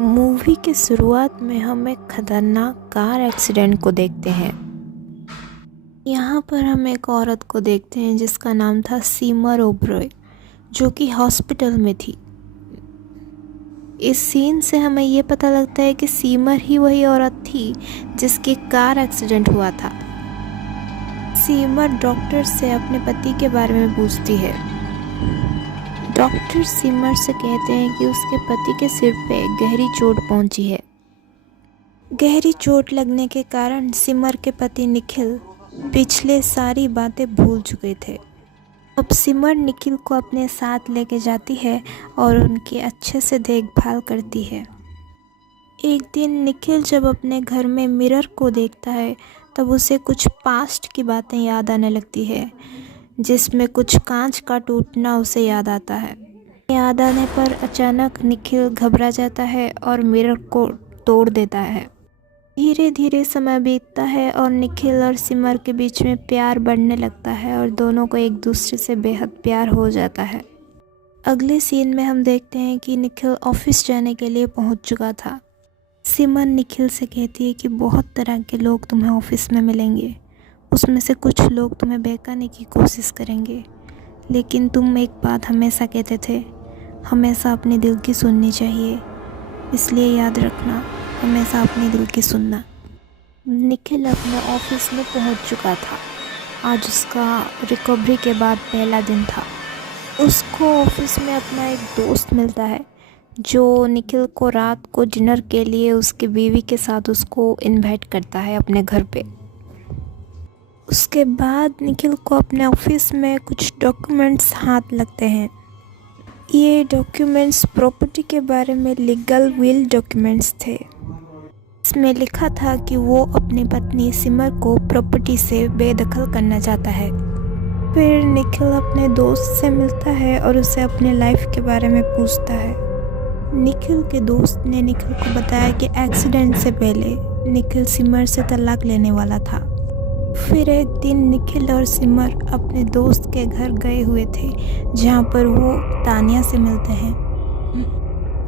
Movie के शुरुआत में हम एक खतरनाक कार एक्सीडेंट को देखते हैं। यहाँ पर हम एक औरत को देखते हैं जिसका नाम था सीमर ओब्रॉय, जो कि हॉस्पिटल में थी। इस सीन से हमें ये पता लगता है कि सीमर ही वही औरत थी जिसकी कार एक्सीडेंट हुआ था। सीमर डॉक्टर से अपने पति के बारे में पूछती है। डॉक्टर सीमर से कहते हैं कि उसके पति के सिर पे गहरी चोट पहुंची है। गहरी चोट लगने के कारण सीमर के पति निखिल पिछले सारी बातें भूल चुके थे। अब सीमर निखिल को अपने साथ लेके जाती है और उनकी अच्छे से देखभाल करती है। एक दिन निखिल जब अपने घर में मिरर को देखता है तब उसे कुछ पास्ट की बातें याद आने लगती है, जिसमें कुछ कांच का टूटना उसे याद आता है। याद आने पर अचानक निखिल घबरा जाता है और मिरर को तोड़ देता है। धीरे धीरे समय बीतता है और निखिल और सिमर के बीच में प्यार बढ़ने लगता है और दोनों को एक दूसरे से बेहद प्यार हो जाता है। अगले सीन में हम देखते हैं कि निखिल ऑफिस जाने के लिए पहुंच चुका था। सिमर निखिल से कहती है कि बहुत तरह के लोग तुम्हें ऑफिस में मिलेंगे, उसमें से कुछ लोग तुम्हें बहकाने की कोशिश करेंगे, लेकिन तुम एक बात हमेशा कहते थे, हमेशा अपने दिल की सुननी चाहिए, इसलिए याद रखना हमेशा अपने दिल की सुनना। निखिल अपने ऑफिस में पहुंच चुका था। आज उसका रिकवरी के बाद पहला दिन था। उसको ऑफिस में अपना एक दोस्त मिलता है जो निखिल को रात को डिनर के लिए उसकी बीवी के साथ उसको इनवाइट करता है अपने घर पे। उसके बाद निखिल को अपने ऑफिस में कुछ डॉक्यूमेंट्स हाथ लगते हैं। ये डॉक्यूमेंट्स प्रॉपर्टी के बारे में लीगल विल डॉक्यूमेंट्स थे। इसमें लिखा था कि वो अपनी पत्नी सिमर को प्रॉपर्टी से बेदखल करना चाहता है। फिर निखिल अपने दोस्त से मिलता है और उसे अपने लाइफ के बारे में पूछता है। निखिल के दोस्त ने निखिल को बताया कि एक्सीडेंट से पहले निखिल सिमर से तलाक लेने वाला था। फिर एक दिन निखिल और सिमर अपने दोस्त के घर गए हुए थे जहाँ पर वो तानिया से मिलते हैं।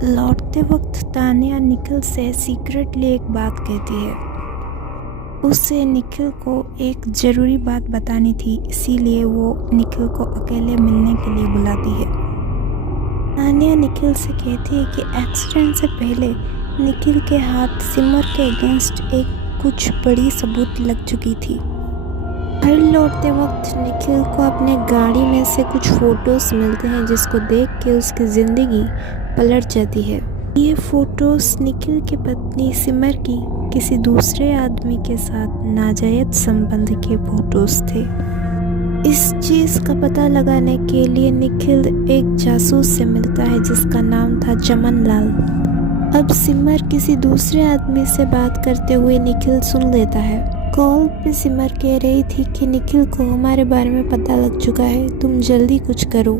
लौटते वक्त तानिया निखिल से सीक्रेटली एक बात कहती है। उसे निखिल को एक ज़रूरी बात बतानी थी, इसीलिए वो निखिल को अकेले मिलने के लिए बुलाती है। तानिया निखिल से कहती है कि एक्सीडेंट से पहले निखिल के हाथ सिमर के अगेंस्ट एक कुछ बड़ी सबूत लग चुकी थी। घर लौटते वक्त निखिल को अपने गाड़ी में से कुछ फ़ोटोज़ मिलते हैं जिसको देख के उसकी ज़िंदगी पलट जाती है। ये फ़ोटोज़ निखिल की पत्नी सिमर की किसी दूसरे आदमी के साथ नाजायज़ संबंध के फ़ोटोज़ थे। इस चीज़ का पता लगाने के लिए निखिल एक जासूस से मिलता है जिसका नाम था चमन लाल। अब सिमर किसी दूसरे आदमी से बात करते हुए निखिल सुन लेता है। कॉल पे सिमर कह रही थी कि निखिल को हमारे बारे में पता लग चुका है, तुम जल्दी कुछ करो।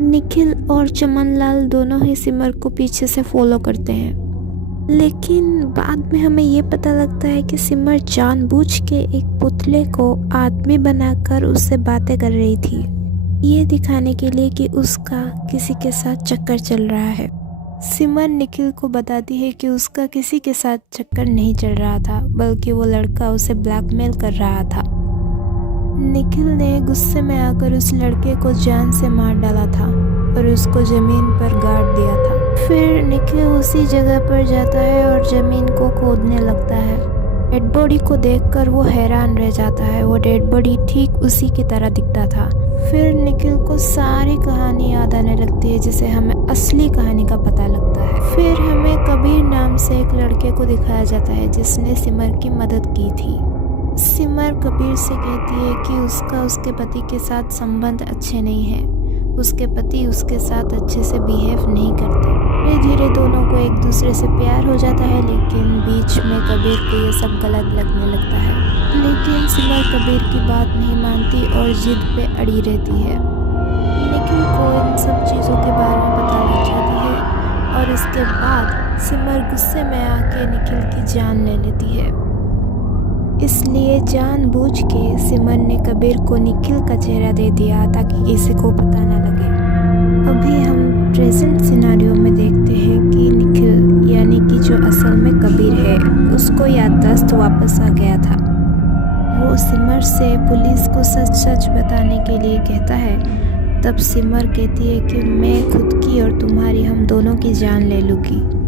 निखिल और चमन लाल दोनों ही सिमर को पीछे से फॉलो करते हैं, लेकिन बाद में हमें ये पता लगता है कि सिमर जानबूझ के एक पुतले को आदमी बनाकर उससे बातें कर रही थी, ये दिखाने के लिए कि उसका किसी के साथ चक्कर चल रहा है। सिमर निखिल को बताती है कि उसका किसी के साथ चक्कर नहीं चल रहा था, बल्कि वो लड़का उसे ब्लैकमेल कर रहा था। निखिल ने गुस्से में आकर उस लड़के को जान से मार डाला था और उसको ज़मीन पर गाड़ दिया था। फिर निखिल उसी जगह पर जाता है और ज़मीन को खोदने लगता है। डेड बॉडी को देखकर वो हैरान रह जाता है। वो डेड बॉडी ठीक उसी की तरह दिखता था। फिर निखिल को सारी कहानी याद आने लगती है, जिसे हमें असली कहानी का पता लगता है। फिर हमें कबीर नाम से एक लड़के को दिखाया जाता है जिसने सिमर की मदद की थी। सिमर कबीर से कहती है कि उसका उसके पति के साथ संबंध अच्छे नहीं है, उसके पति उसके साथ अच्छे से बिहेव नहीं करते। धीरे धीरे दोनों को एक दूसरे से प्यार हो जाता है, लेकिन बीच में कबीर को ये सब गलत लगने लगता है। लेकिन सिमर कबीर की बात नहीं मानती और जिद पे अड़ी रहती है। निखिल को इन सब चीज़ों के बारे में पता लग जाती है और इसके बाद सिमर गुस्से में आके निखिल की जान ले लेती है। इसलिए जानबूझ के सिमर ने कबीर को निखिल का चेहरा दे दिया ताकि किसी को पता न लगे। अभी हम प्रेजेंट सिनारियो में देखते हैं कि निखिल यानी उसको याददाश्त वापस आ गया था। वो सिमर से पुलिस को सच सच बताने के लिए कहता है। तब सिमर कहती है कि मैं खुद की और तुम्हारी, हम दोनों की जान ले लूँगी।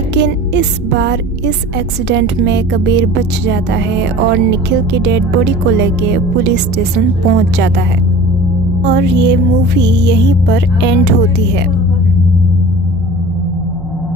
लेकिन इस बार इस एक्सीडेंट में कबीर बच जाता है और निखिल की डेड बॉडी को लेके पुलिस स्टेशन पहुंच जाता है। और ये मूवी यहीं पर एंड होती है।